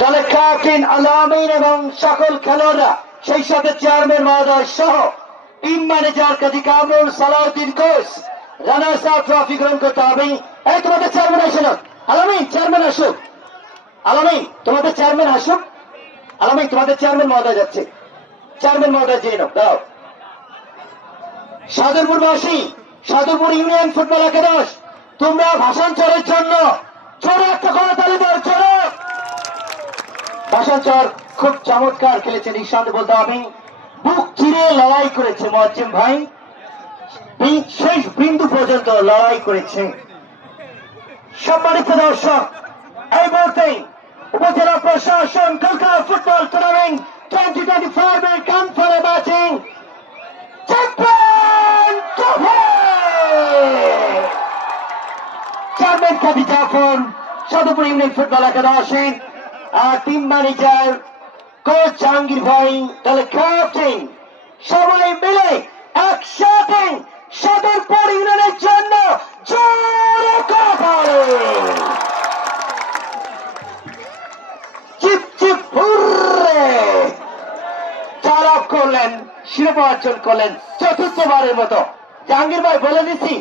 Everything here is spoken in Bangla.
দলের ক্যাপ্টেন আলামিন এবং সকল খেলোয়াড়রা, সেই সাথে চেয়ারম্যান মহোদয় সহ team manager Kazi Kamrul, Salauddin coach, runners up trophy গ্রহণ করতে হবে। এই তোমাদের চেয়ারম্যান আসুন, আলামিন চেয়ারম্যান আসুক, আলামিন তোমাদের চেয়ারম্যান আসুক, আলামিন তোমাদের চেয়ারম্যান মহোদয় যাচ্ছে, চেয়ারম্যান মহোদয় যে নাও দাও। সাদুরপুরবাসী, সাদুরপুর ইউনিয়ন ফুটবল একাদশ, তোমরা ভাষাঞ্চলের জন্য জোরে একটা করতালি দাও, জোরে। ভাষাঞ্চল খুব চমৎকার খেলেছেন, নিঃসন্দেহে বলতে হবে। বুক চিরে লড়াই করেছে মোয়াজ্জেম ভাই, শেষ বিন্দু পর্যন্ত লড়াই করেছে। সম্মানিত দর্শক, এই মুহূর্তে উপজেলা প্রশাসন কলকাতা ফুটবল টুর্নামেন্ট 2025 এর conference matching champion trophy chairman Kazi Jafar, Sadupur union football একাদশী, টিম ম্যানেজার কোচ জাহাঙ্গীর ভাই, দলের ক্যাপ্টেন, সবাই মিলে একসাথে সাদুরপুর ইউনিয়নের জন্য জোরে কথা চিপ চিপ হুররে চালাপ করলেন, শিরোপা অর্জন করলেন চতুর্থবারের মতো। জাহাঙ্গীর ভাই বলে দিচ্ছি,